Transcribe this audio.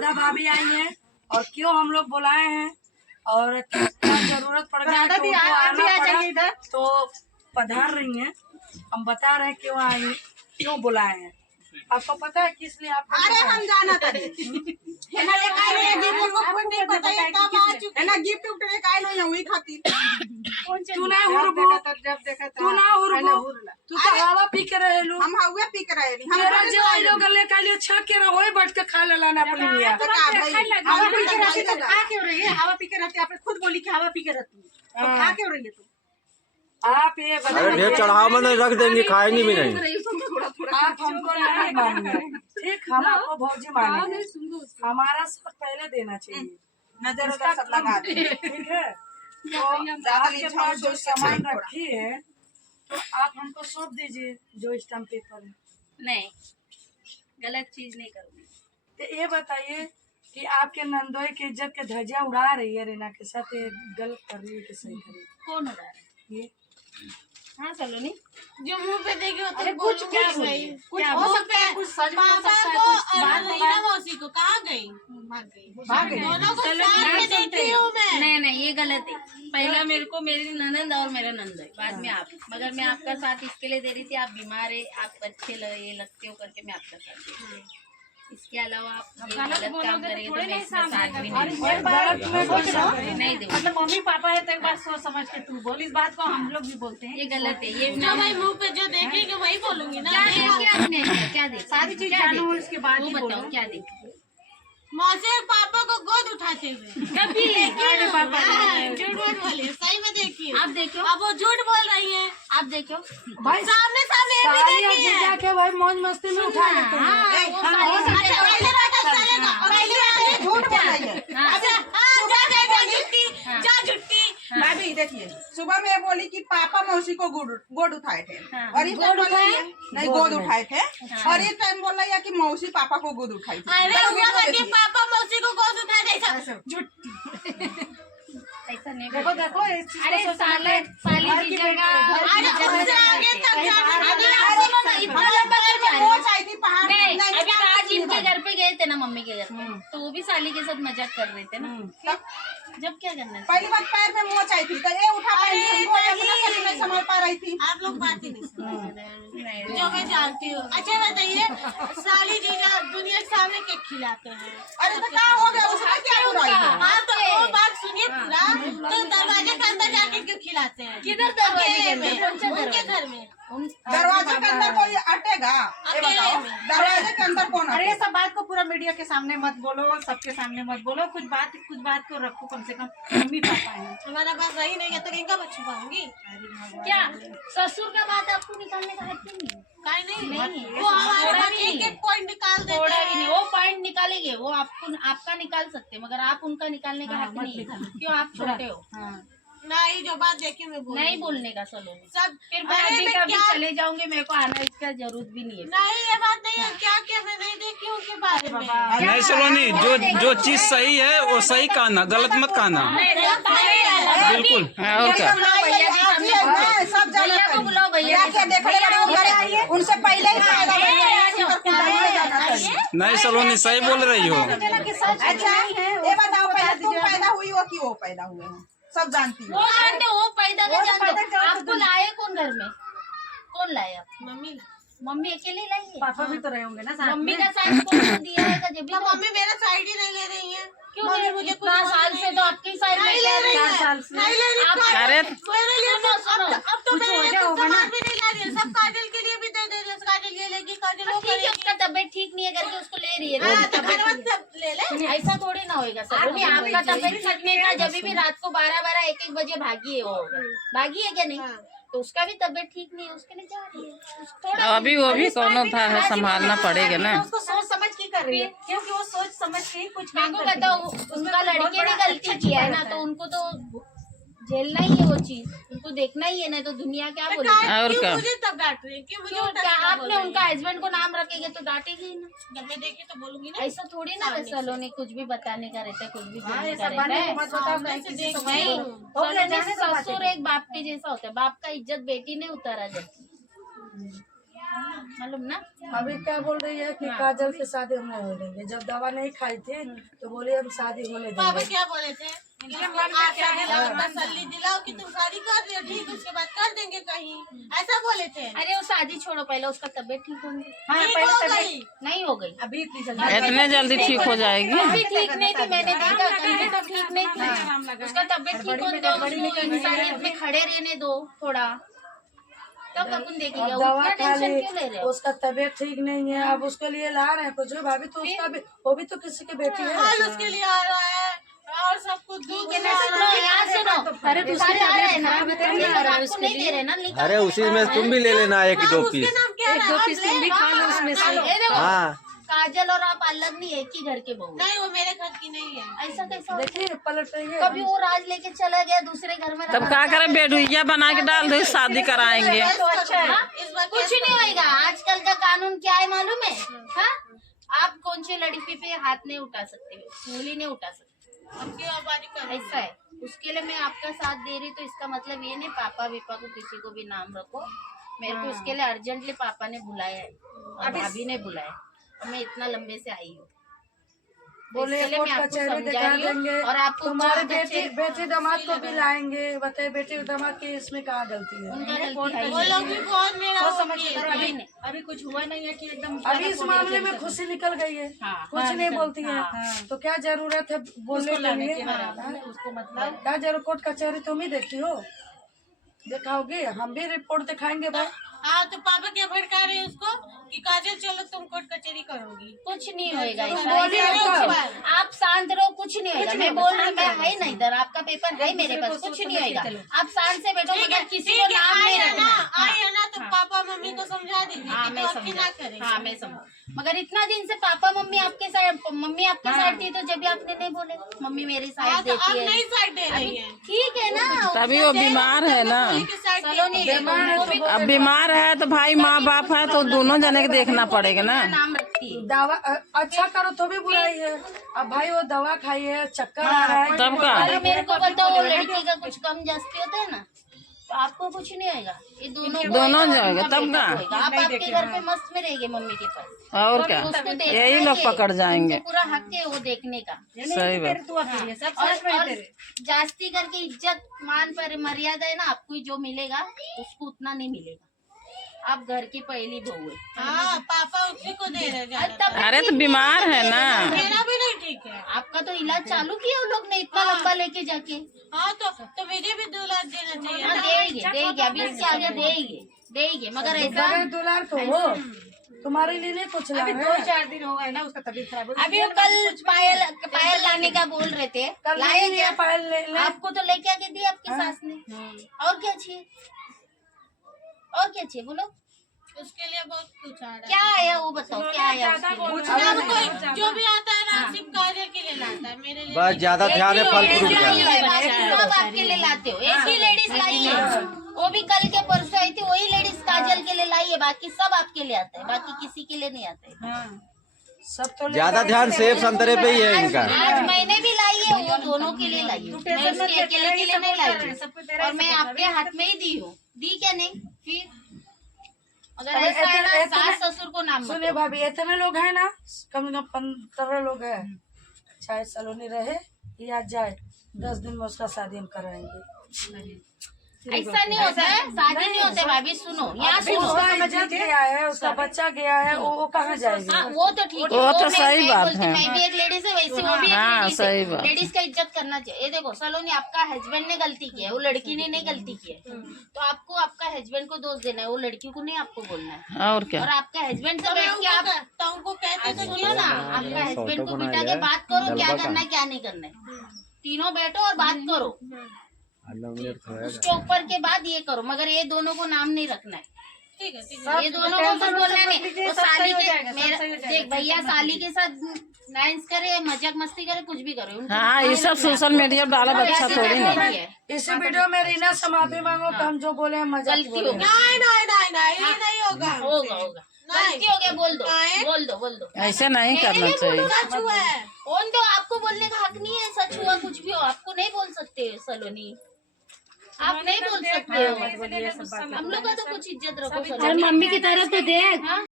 राधा भाभी आई हैं और क्यों हम लोग बुलाए हैं और क्या जरूरत पड़ गई तो उनको आना पड़ा तो पधार रही हैं। हम बता रहे हैं क्यों आई हैं, क्यों बुलाए हैं। आपको पता है किस लिए आपको? अरे हम जाना था गिफ्ट उफ्ट लेकर आए वही खातिर तू ना तू तो हवा पी के रहेलू। हम हवा पी के रहे तेरा जो आई लोग लेके आइयो छक के रहो वही बैठ के खा लेना अपनी लिया। हवा पी के रहती तो खा क्यों रही है? हवा पी के रहती आपने खुद बोली कि हवा पी के रहती है तो खा क्यों रही है तुम? आप ये अरे ढेर चढ़ाव में नहीं रख देंगे, खाएंगे भी नहीं। आप हमको नहीं मानेंगे, ठीक? हम आपको भौजी मानेंगे, हमारा सब पहले देना चाहिए, नजर उधर सब लगा दे, ठीक है? तो आपके पास जो सामान रखी है तो आप हमको सौंप दीजिए जो स्टाम्प पेपर है। नहीं, गलत चीज नहीं करूँगी। तो ये बताइए कि आपके नंदोई की इज्जत के धज्जियां उड़ा रही है रीना के साथ, ये गलत कर रही है कि सही कर रही है? कौन उड़ा रहा है? ये हाँ सलोनी, जो मुंह पे देखी हो अरे कुछ क्या बोली? कुछ क्या हो बोल- सकता है, कुछ सच में हो पापा सकता है, को कुछ बात और नहीं रीना है। मौसी को कहाँ गई? भाग गई। दोनों को चलो, साथ में नहीं सुनते। देखी हूँ मैं। नहीं नहीं, ये गलत है। पहला मेरे को मेरी ननंद और मेरा नंद है, बाद में आप। मगर मैं आपका साथ इसके लिए दे रही थी, आप बीमार है, आप अच्छे ये लगते हो करके मैं आपका साथ दे रही थी। इसके अलावा आप ये गलत काम करेंगे तो मैं इसमें साथ भी नहीं दूंगी। नहीं दूंगी। मतलब मम्मी पापा है तो एक बार सोच समझ के तू बोल। इस बात को हम लोग भी बोलते हैं। ये गलत है। ये जो भाई मुंह पे जो देखेंगे वही बोलूंगी ना। क्या देखी आपने? क्या देखी? सारी चीज क्या जानू देखी? उसके बाद वो ही बताओ बोलो। क्या देखी? मौसी और पापा को गोद उठाते हुए कभी हाँ, झूठ मत बोलिए, सही में देखिए। आप देखो, अब वो झूठ बोल रही हैं। आप देखो। भाई सामने सामने ये भी सारी देखी है। जीजा के भाई मौज मस्ती में उठा लेते हैं। हाँ, वो सारी अच्छा, चीजें- पहले बात चलेगा, पहले बात झूठ बोल रही है। हाँ। अच्छा, हाँ, जा झुट्टी, जा झुट्टी। भाभी देखिए, सुबह में ये बोली कि पापा मौसी को गोद उठाए थे और इस टाइम बोल रही है नहीं गोद उठाए थे और इस टाइम बोल रही है कि मौसी पापा को गोद उठाई थी। अरे हुआ करके पापा मौसी को गोद उठा दे ऐसा नहीं देखो करते। देखो इस चीज अरे को साले साली घर की जीजा का अरे उससे आगे तक जाना अभी है। आप सुनो ना, इतना लंबा क्यों जा रहे हो? वो चाहिए थी पहाड़ नहीं, नहीं, अभी आज इनके घर पे गए थे ना, मम्मी के घर पे, तो वो भी साली के साथ मजाक कर रहे थे ना। जब क्या करना है? पहली बार पैर में मुँह चाहिए थी तो ये उठा पाई हमको अपना शरीर नहीं संभाल पा रही थी। आप लोग बात ही नहीं सुनते। नहीं, जो मैं जानती हूँ। अच्छा बताइए, साली जीजा दुनिया के सामने केक खिलाते हैं। अरे तो क्या हो गया उसमें क्या बुराई है? हाँ तो वो बात सुनिए पूरा, तो दरवाजे के अंदर जाके क्यों खिलाते हैं? किधर दरवाजे के अकेले अंदर? में, कौन सा उनके दरवाजा? घर में। दरवाजे के अंदर कोई अटेगा? ये बताओ, दरवाजे के अंदर कौन अरे ये अटेगा? सब बात को पूरा मीडिया के सामने मत बोलो, सबके सामने मत बोलो। कुछ बात को रखो, कम से कम मम्मी पापा है। हमारा बात सही नहीं है तो इनका मैं छुपाऊंगी? क्या ससुर का बात आपको निकालने का हक नहीं है? काहे नहीं? नहीं, वो हमारे थोड़ा पास भी नहीं एक है। एक पॉइंट निकाल देते थोड़ा भी नहीं। हैं। वो पॉइंट निकालेंगे, वो आपको आपका निकाल सकते हैं, मगर आप उनका निकालने का हक नहीं है। क्यों? आप छोटे हो। नहीं, जो बात देखी मैं बोल नहीं बोलने का सलो। सब। फिर मैं अरे अभी मैं कभी क्या- चले जाऊंगे, मेरे को आना इसका जरूरत भी नहीं है। नहीं, ये बात नहीं है। क्या क्या मैं नहीं देखी उनके बारे में। नहीं सलोनी, जो चीज सही है वो सही कहना, गलत मत कहना। बिल्कुल। और क्या? सब जाना भैया को बुलाओ, भैया क्या क्या देख रहे हो घरे? उनसे पहले ही फायदा जाना चाहिए। नहीं सलोनी, सही बोल रही हो। अच्छा ये बताओ, पहले तुम पैदा हुई हो कि वो पैदा हुए हैं? सब जानती हो। वो जानते हो, वो पैदा का जानते हो। आपको लाए कौन घर में? कौन लाया? मम्मी मम्मी अकेले लाई है? पापा भी तो रहे होंगे ना साथ मम्मी में। का साइड कौन दिया है? जब भी तो मम्मी मेरा साइड ही नहीं ले रही है। क्यों मम्मी नहीं? मुझे इतना साल से तो आपकी साइड नहीं ले रही है। 4 साल से। नहीं ले रही आप- है। अरे मेरे लिए तो सुनो, अब तो कुछ मेरे लिए वजह तो होगा ना। सामान भी नहीं ला रही है। सब काजल के लिए भी दे दे रही है। काजल ये लेगी, काजल वो ठीक है, करेगी। उसका तबीयत ठीक नहीं है करके उसको ले रही है हाँ, ना। तो फिर मत सब ले ले। ऐसा थोड़ी ना होएगा सर। अभी आपका तबीयत ठीक नहीं था, जब भी रात को 12-12 1-1 बजे भागी है वो। भागी है क्या नहीं? हाँ। तो उसका भी तबीयत ठीक नहीं है, उसके लिए जा रही है। थोड़ा अभी वो भी कोनो था है, संभालना पड़ेगा ना। उसको सोच समझ के कर रही है, क्योंकि वो सोच समझ के ही कुछ काम मेरे को करती बताओ, है। उसका उसमें बहुत लड़के ने बड़ा गलती अच्छा किया है ना, रहता तो उनको तो झेलना ही है वो चीज, उनको देखना ही है ना। तो दुनिया क्या बोलेगी? और क्यों क्या? मुझे तब डांट रही है? क्यों मुझे क्यों? उल्टा क्या सीधा बोल आपने रही है? उनका हस्बैंड को नाम रखेंगे तो डांटेगी ही ना। जब मैं देखी तो बोलूंगी ना। ऐसा थोड़ी ना है सलोनी, कुछ भी बताने का रहता है, कुछ भी हाँ, बोलने ये का सब रहता बातें है। मत बताओ, सामने कहीं से किसी को देख नहीं, नहीं। हो गया, सलोनी जाने दो बातें। ससुर एक बाप के जैसा होता है। बाप का इज्जत बेटी ने उतारा जाती है। मालूम ना। अभी क्या बोल रही है कि काजल की शादी हम नहीं हो देंगे। जब दवा नहीं खाई थी तो बोले हम शादी होने पापा देंगे। क्या बोले थे? तसल्ली दिलाओ कि तुम शादी कर रही हो, ठीक, उसके बाद कर देंगे कहीं, ऐसा बोले थे। अरे वो शादी छोड़ो, पहले उसका तबीयत ठीक होगी। ठीक हो गई। नहीं हो गई अभी इतनी जल्दी इतने जल्दी ठीक हो जाएगी? अभी ठीक नहीं थी, मैंने देखा कहीं तो ठीक नहीं थी। उसका तबीयत ठीक होने दो, उसको इंसानियत में खड़े रहने दो थोड़ा, तब अपन देखेंगे। अब दवा उतना खा टेंशन ली, क्यों ले रहे हो? उसका तबीयत ठीक नहीं है, अब उसके लिए ला रहे हैं कुछ भाभी। तो उसका भी, वो भी तो किसी की बेटी है। फल उसके लिए आ रहा है और सब कुछ दूध ठीक है, सुनो यहाँ सुनो। अरे दूसरे आ रहे हैं ना, आपको नहीं दे रहे ना, लिखा अरे उसी में तुम भी ले लेना एक दो पीस। उसके नाम क्या है? तुम भी खा लो उसमें से। ये देखो, हाँ काजल और आप अलग नहीं, एक ही घर के बहू। नहीं, वो मेरे घर की नहीं है। ऐसा कैसा होता है? देखिए पलट रही है। कभी वो राज लेके चला गया दूसरे घर में, तब क्या करे, बेडुइया बना के डाल दो, शादी कराएंगे। तो अच्छा है, इस बार कुछ नहीं होएगा। आजकल का कानून क्या है मालूम है? हाँ, आप कौन सी लड़की पे हाथ नहीं उठा सकते हो, उंगली नहीं उठा सकते। ऐसा है, उसके लिए मैं आपका साथ दे रही, तो इसका मतलब ये नहीं पापा विपा को किसी को भी नाम रखो। मेरे को उसके लिए अर्जेंटली पापा ने बुलाया है और भाभी ने बुलाया है। मैं इतना लंबे से आई हूँ, बोले कोर्ट कचहरी दिखा देंगे और आपको तुम्हारे कोर्ट कचहरी- बेटी दामाद को भी लाएंगे। बताइए बेटी दामाद की इसमें कहाँ गलती है? उनका गलती है ही वो लोग भी बहुत मेरा सोच वो समझ किए के करो। थे। अभी कुछ हुआ नहीं है कि एकदम अभी इस मामले में खुशी निकल गई है, हाँ, कुछ नहीं बोलती है। तो क्या जरूरत है बोलने के लिए? उसको मतलब क्या जरूर कोर्ट कचहरी तुम ही देखी हो, दिखाओगे? हम भी रिपोर्ट दिखाएंगे भाई। हाँ, तो पापा क्या भड़का रहे हैं उसको कि काजल चलो तुम कोर्ट कचहरी करोगी। कुछ नहीं होएगा। तुम ऐसा बोलिए ऐसा तो। कुछ नहीं। आप शांत रहो, कुछ नहीं होएगा। मैं बोल रही हूँ, मैं है ना इधर, आपका पेपर है मेरे पास, कुछ नहीं होएगा। आप शांत से बैठो, मगर किसी को नाम नहीं रखना। आई है ना, तो पापा मम्मी को समझा दीजिए हाँ, कि मैं तो आपकी ना समझा। करें। हाँ, मैं समझ। मगर इतना दिन से पापा मम्मी आपके साइड, मम्मी आपके साइड थी, तो जब भी आपने नहीं बोले मम्मी मेरी साइड हाँ, तो अब देती है, नहीं साइड दे रही है। ठीक है ना। तभी वो बीमार है ना। चलो नहीं, अब बीमार है तो भाई माँ बाप है तो दोनों जने के देखना पड़ेगा ना। नाम रखती है। दवा अच्छा करो तो भी बुराई है। अब भाई वो दवा खाई है, चक्कर आ रहा है। तब का अरे मेरे को बताओ, वो लड़की का कुछ कम जास्ती होता है ना, तो आपको कुछ नहीं होएगा। ये दोनों जाएगा तब का। आप आपके घर पे मस्त में रहेंगे मम्मी के पास। और क्या, उसको देखना यही लोग है, पकड़ जाएंगे। उनको पूरा हक है वो देखने का। सही बात। तू अकेले सब और, समझ में और तेरे। जास्ती करके इज्जत मान पर मर्यादा है ना, आपको ही जो मिलेगा उसको उतना नहीं मिलेगा। आप घर की पहली बहू है। हाँ, पापा उसी को दे रहे और तब अरे तो बीमार है ना। मेरा भी नहीं ठीक है। आपका तो इलाज चालू किया उन लोग ने इतना लंबा लेके जाके। हाँ, तो मुझे भी 2 लाख देना चाहिए हाँ, ना। देंगे अभी इसके आगे देंगे मगर ऐसा बगैर दुलार तो हो, तुम्हारे लिए नहीं कुछ ला अभी रहे 2-4 दिन हो गए ना, उसका तबीयत खराब हो अभी वो कल पायल लाने का बोल रहे थे, कल लाए नहीं क्या? है पायल ले आपको तो लेके आके दी आपकी सास ने। और क्या चाहिए, और क्या चाहिए बोलो? उसके लिए बहुत कुछ आ रहा है। क्या आया वो बताओ, क्या आया उसके लिए? सब कोई जो भी आता है ना, सिर्फ काजल के लिए लाता है, मेरे लिए बस ज्यादा ध्यान है फल फ्रूट का। सब आपके लिए लाते हो, एक ही लेडीज लाई है, वो भी कल के परसों आई थी, वही लेडीज काजल के लिए लाई है, बाकी सब आपके लिए आता है, बाकी किसी के लिए नहीं आता है। सब तो ज्यादा ध्यान सेब संतरे पे ही है इनका। आज मैंने भी लाई है, वो दोनों के लिए लाई है, मैं उसके अकेले के लिए नहीं लाई हूँ। और मैं आपके हाथ में ही दी हूँ, दी क्या नहीं फिर? अगर ऐसा है ना, सास ससुर को नाम मत सुनिए भाभी, इतने लोग हैं ना, कम से कम 15 लोग हैं। चाहे सलोनी रहे या जाए, 10 दिन में उसका शादी हम कराएंगे। ऐसा नहीं होता है, शादी नहीं होता है भाभी। सुनो यहाँ सुनो, उसका इज्जत गया है, उसका बच्चा गया है, वो कहाँ जाएगी? हाँ वो तो ठीक है, वो तो मैं सही नहीं बात बोलती, है। मैं भी एक लेडीज है, वैसे वो भी एक हाँ, लेडीज सही है। बात। लेडीज का इज्जत करना चाहिए। ये देखो सलोनी, आपका हस्बैंड ने गलती की है, वो लड़की ने नहीं गलती की है, तो आपको आपका हस्बैंड को दोष देना है, वो लड़की को नहीं आपको बोलना है। और क्या, और आपका हस्बैंड से बैठ के आप तो उनको कहते तो सुनो ना, आपका हस्बैंड को बिठा के बात करो, क्या करना है क्या नहीं करना है, तीनों बैठो और बात करो, उसके ऊपर के बाद ये करो, मगर ये दोनों को नाम नहीं रखना है। ठीक है, ठीक है। ये दोनों को कुछ बोलना नहीं। वो साली के मेरा देख भैया, साली के साथ डांस करे, मजाक मस्ती करे, कुछ भी करे, उनको हाँ ये सब सोशल मीडिया पर डाला अच्छा थोड़ी ना। नहीं है। इसी वीडियो में रीना से माफी मांगो कि हम जो बोले हैं मजाक गलती बोले हो हैं। गई, नहीं नहीं नहीं नहीं, ये नहीं होगा। होगा गलती हो गया, बोल दो बोल दो। ऐसे नहीं करना चाहिए। सच हुआ है। कौन दो, आपको बोलने का हक नहीं है, सच हुआ कुछ भी हो आपको नहीं बोल सकते सलोनी। आप नहीं बोल सकते हो। हम लोग का तो कुछ इज्जत रखो। और मम्मी की तरफ तो देख।